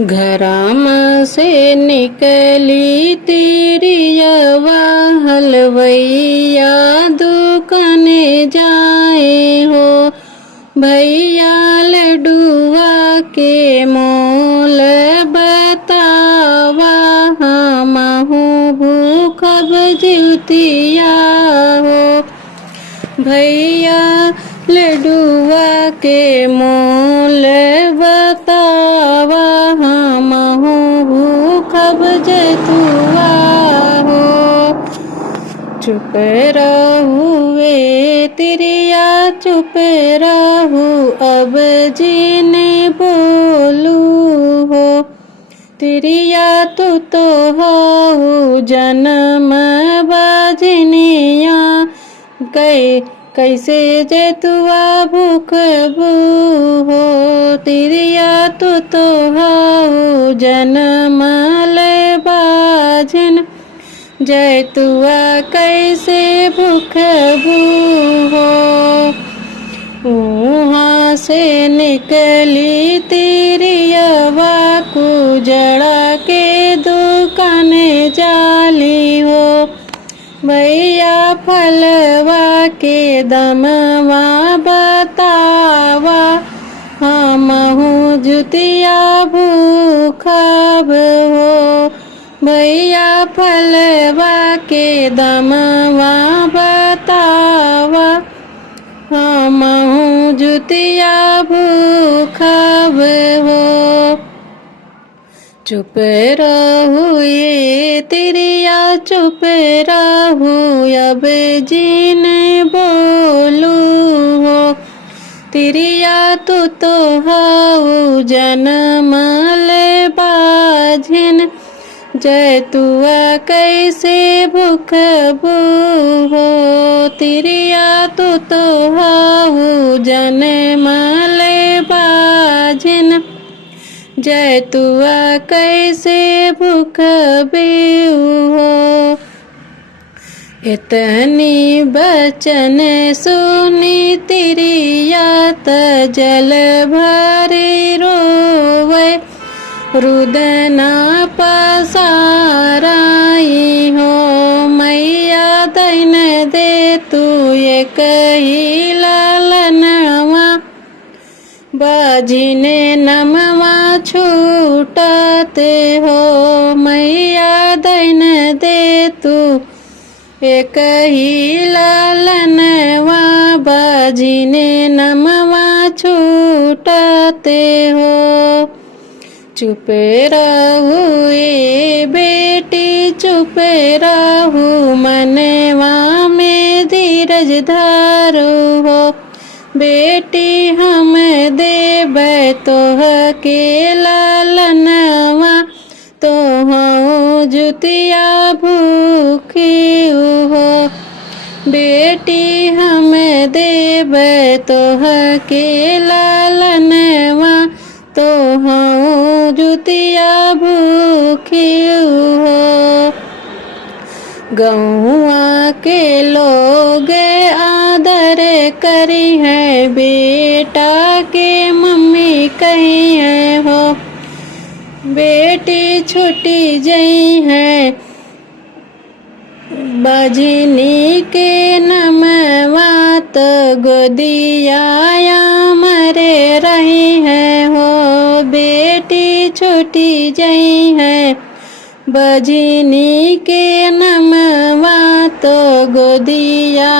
घरामा से निकली तिरियवा हलवैया दुकाने जाए हो। भैया लडुआ के मोल बतावा हमहु भूखब जिउतिया हो। भैया लडुआ के मोल बतावा हमहु भूखब जतुआ हो। चुप रहुए तिरिया चुप रहू अब जीने बोलू हो। तिरिया तू तो हो जन्म बाजनिया कैसे जतुआ भूखबू हो। तिरिया तू तो हो जन्म ले बाजन जैतुआ कैसे भूखबू हो। वहाँ से निकली तिरियवा कुजड़ा के दुकान जाली हो। भैया फलवा के दमवा बतावा हमहु जुतिया भूखब हो। भैया फलवा के दमवा बतावा हमहु जुतिया भूखब हो। चुप रहुए तिरिया चुप रहू अब जीन बोलू हो। तिरिया तू तो हो जनमल बाझिन जैतुआ कैसे भूखबू हो। तिरिया तू तो हो जनमल बाझिन जैतुआ कैसे भूखबू हो। इतनी बचन सुनी तिरिया जल भरे रोवे। रुदना पसाराई हो मैया दैन दे तू एक ही लालनवा। बाजिने नमवा छूटते हो मैया दैन दे तू एक ही लालनवा। बाजिने नमवा छूटते हो। चुप रहुए बेटी चुप रहू मनवा में धीरज धारो हो। बेटी हम देब तोह के लालनवा तोहू जुतिया भूखी हो। बेटी हम देब तोह के लालनवा तोहू जुतिया भूखी हो। गौआ के लोग आदर करी है बेटा के मम्मी कही है हो। बेटी छुटी जई है बजनी के नमवा तो गोदिया मरे रही है हो। बेटी छुटी जई है बजनी के नमवा तो गोदिया